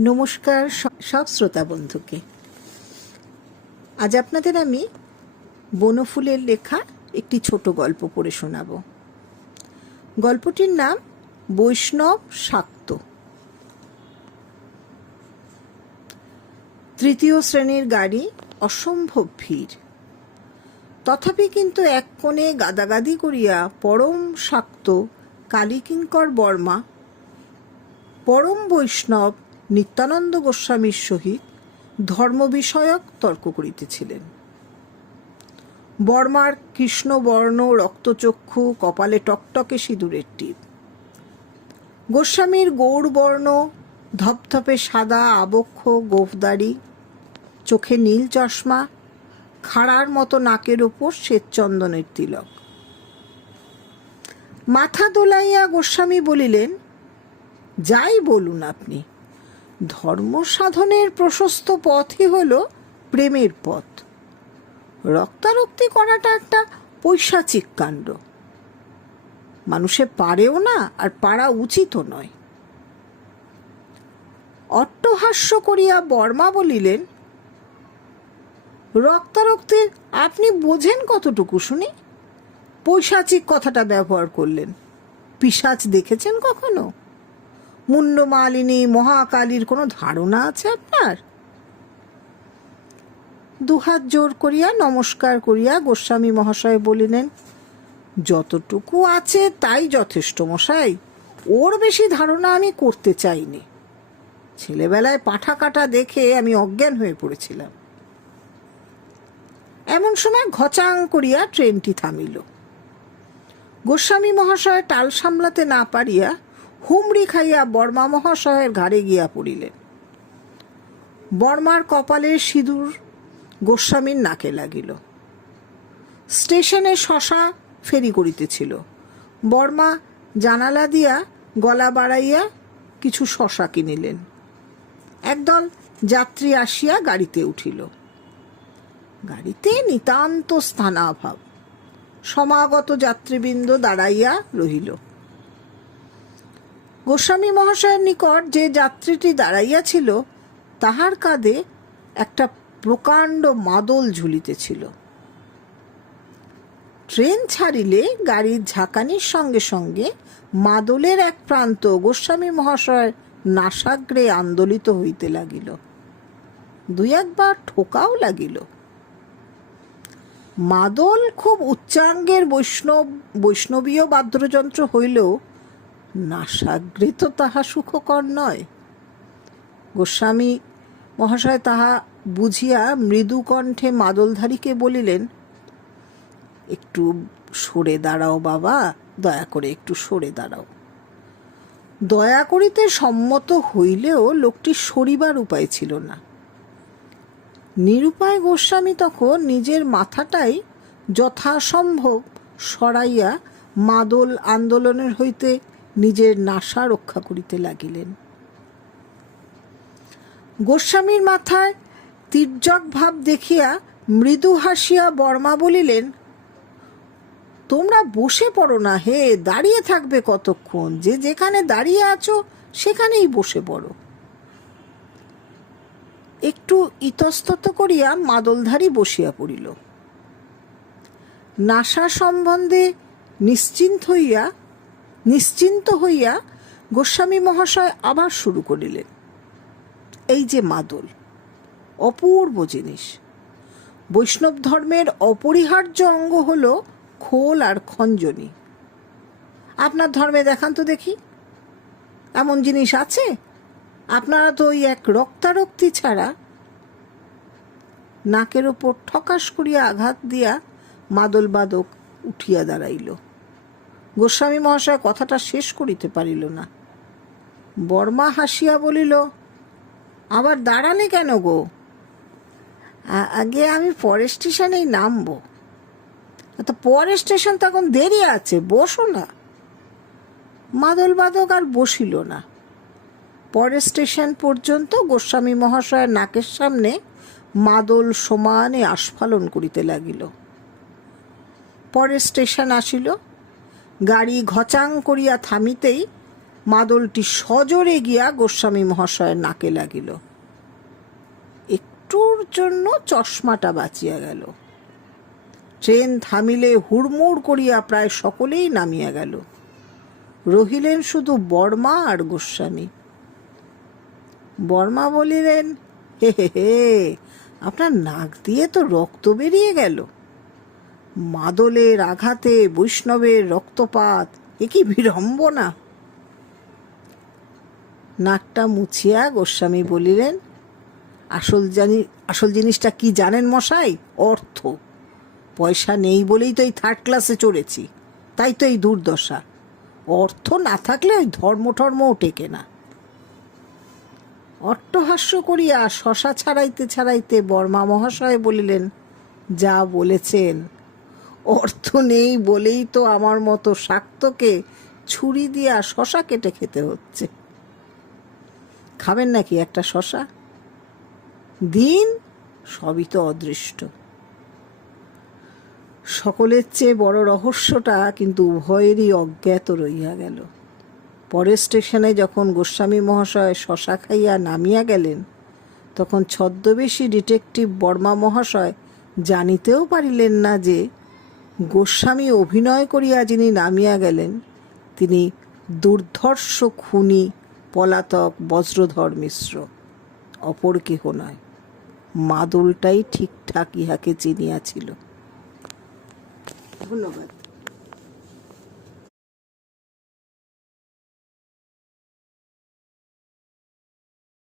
নমস্কার সব শ্রোতা বন্ধুকে। আজ আপনাদের আমি বনফুলের লেখা একটি ছোট গল্প পড়ে শোনাব। গল্পটির নাম বৈষ্ণব শাক্ত। তৃতীয় শ্রেণির গাড়ি অসম্ভব ভিড়। তথাপি কিন্তু এক কোণে গাদাগাদি করিয়া পরম শাক্ত কালীকিঙ্কর বর্মা, পরম বৈষ্ণব নিত্যানন্দ গোস্বামীর সহিত ধর্ম বিষয়ক তর্ক করিতেছিলেন। বর্মার কৃষ্ণবর্ণ রক্তচক্ষু, কপালে টকটকে সিঁদুরের টিপ। গোস্বামীর গৌরবর্ণ ধপধপে সাদা আবক্ষ গোফদারি চোখে নীল চশমা, খাড়ার মতো নাকের ওপর শ্বেতচন্দনের তিলক। মাথা দোলাইয়া গোস্বামী বলিলেন, যাই বলুন আপনি। ধর্ম সাধনের প্রশস্ত পথই হল প্রেমের পথ। রক্তারক্তি করাটা একটা পৈশাচিক কাণ্ড। মানুষে পারেও না আর পারা উচিতও নয়। অট্টহাস্য করিয়া বর্মা বলিলেন রক্তারক্তির আপনি বোঝেন কতটুকু শুনি? পৈশাচিক কথাটা ব্যবহার করলেন। পিসাচ দেখেছেন কখনো? মুন্ডমালিনী মহাকালীর কোনো ধারণা আছে আপনার? দুহাত জোর করিয়া নমস্কার করিয়া গোস্বামী মহাশয় বলিলেন, যতটুকু আছে তাই যথেষ্ট মশাই, ওর বেশি ধারণা আমি করতে চাইনি। ছেলেবেলায় পাঠা কাটা দেখে আমি অজ্ঞান হয়ে পড়েছিলাম। এমন সময় ঘচাং করিয়া ট্রেনটি থামিল। গোস্বামী মহাশয় টাল সামলাতে না পারিয়া হুমড়ি খাইয়া বর্মা মহাশয়ের ঘাড়ে গিয়া পড়িলেন। বর্মার কপালের সিঁদুর গোস্বামীর নাকে লাগিল। স্টেশনে শশা ফেরি করিতেছিল। বর্মা জানালা দিয়া গলা বাড়াইয়া কিছু শশা কিনিলেন। একদল যাত্রী আসিয়া গাড়িতে উঠিল। গাড়িতে নিতান্ত স্থানাভাব। সমাগত যাত্রীবৃন্দ দাঁড়াইয়া রহিল। গোস্বামী মহাশয়ের নিকট যে যাত্রীটি দাঁড়াইয়াছিল, তাহার কাঁধে একটা প্রকাণ্ড মাদল ঝুলিতেছিল। ট্রেন ছাড়িলে গাড়ির ঝাঁকানির সঙ্গে সঙ্গে মাদলের এক প্রান্ত গোস্বামী মহাশয় নাসাগ্রে আন্দোলিত হইতে লাগিল। দুই একবার ঠোকাও লাগিল। মাদল খুব উচ্চাঙ্গের বৈষ্ণব, বৈষ্ণবীয় বাদ্যযন্ত্র হইলেও নাসাগ্রে তো তাহা সুখকর নয়। গোস্বামী মহাশয় তাহা বুঝিয়া মৃদু কণ্ঠে মাদলধারীকে বলিলেন, একটু সরে দাঁড়াও বাবা, দয়া করে একটু সরে দাঁড়াও। দয়া করিতে সম্মত হইলেও লোকটি সরিবার উপায় ছিল না। নিরুপায় গোস্বামী তখন নিজের মাথাটাই যথাসম্ভব সরাইয়া মাদল আন্দোলনের হইতে নিজের নাশা রক্ষা করিতে লাগিলেন। গোস্বামীর মাথায় তির্যক ভাব দেখিয়া মৃদু হাসিয়া বর্মা বলিলেন, তোমরা বসে পড়ো না হে, দাঁড়িয়ে থাকবে কতক্ষণ? যে যেখানে দাঁড়িয়ে আছো, সেখানেই বসে পড়ো। একটু ইতস্তত করিয়া মাদলধারী বসিয়া পড়িল। নাসা সম্বন্ধে নিশ্চিন্ত হইয়া নিশ্চিন্ত হইয়া গোস্বামী মহাশয় আবার শুরু করিলেন। এই যে মাদল, অপূর্ব জিনিস। বৈষ্ণব ধর্মের অপরিহার্য অঙ্গ হল খোল আর খঞ্জনি। আপনার ধর্মে দেখান তো দেখি। এমন জিনিস আছে? আপনারা তো ওই এক রক্তারক্তি ছাড়া নাকের ওপর ঠকাশ করিয়া আঘাত দিয়া মাদল বাদক উঠিয়া দাঁড়াইল। গোস্বামী মহাশয় কথাটা শেষ করিতে পারিল না। বর্মা হাসিয়া বলিল, আবার দাঁড়ালে কেন গো? আগে আমি পরের স্টেশনেই নামবো। তো পরের স্টেশন তখন দেরি আছে, বসো না। মাদল বাদক আর বসিল না। পরের স্টেশন পর্যন্ত গোস্বামী মহাশয়ের নাকের সামনে মাদল সমানে আস্ফালন করিতে লাগিল। পরের স্টেশন আসিল গাড়ি ঘচাং করিয়া থামিতেই মাদলটি সজোরে গিয়া গোস্বামী মহাশয়ের নাকে লাগিল। একটুর জন্য চশমাটা বাঁচিয়া গেল। ট্রেন থামিলে হুড়মুড় করিয়া প্রায় সকলেই নামিয়া গেল। রহিলেন শুধু বর্মা আর গোস্বামী। বর্মা বলিলেন, হে হে হে, আপনার নাক দিয়ে তো রক্ত বেরিয়ে গেল। মাদলের আঘাতে, বৈষ্ণবের রক্তপাত, এ কি বিড়ম্বনা? নাকটা মুছিয়া গোস্বামী বলিলেন, আসল জানি, আসল জিনিসটা কি জানেন মশাই? অর্থ। পয়সা নেই বলেই তো এই থার্ড ক্লাসে চড়েছি। তাই তো এই দুর্দশা। অর্থ না থাকলে ওই ধর্ম টর্মও টেকে না। অট্টহাস্য করিয়া শশা ছাড়াইতে ছাড়াইতে বর্মা মহাশয় বলিলেন, যা বলেছেন অর্থ নেই বলেই তো আমার মতো শাক্তকে ছুরি দিয়া শশা কেটে খেতে হচ্ছে। খাবেন নাকি একটা শশা? দিন সবই তো অদৃষ্ট। সকলের চেয়ে বড় রহস্যটা কিন্তু উভয়েরই অজ্ঞাত রইয়া গেল। পরের স্টেশনে যখন গোস্বামী মহাশয় শশা খাইয়া নামিয়া গেলেন, তখন ছদ্মবেশী ডিটেকটিভ বর্মা মহাশয় জানিতেও পারিলেন না যে গোস্বামী অভিনয় করিয়া যিনি নামিয়া গেলেন, তিনি দুর্ধর্ষ খুনি, পলাতক, বজ্রধর মিশ্র। অপর কেহ নয়, মাদুলটাই ঠিকঠাক ইহাকে চিনিয়াছিল। ধন্যবাদ।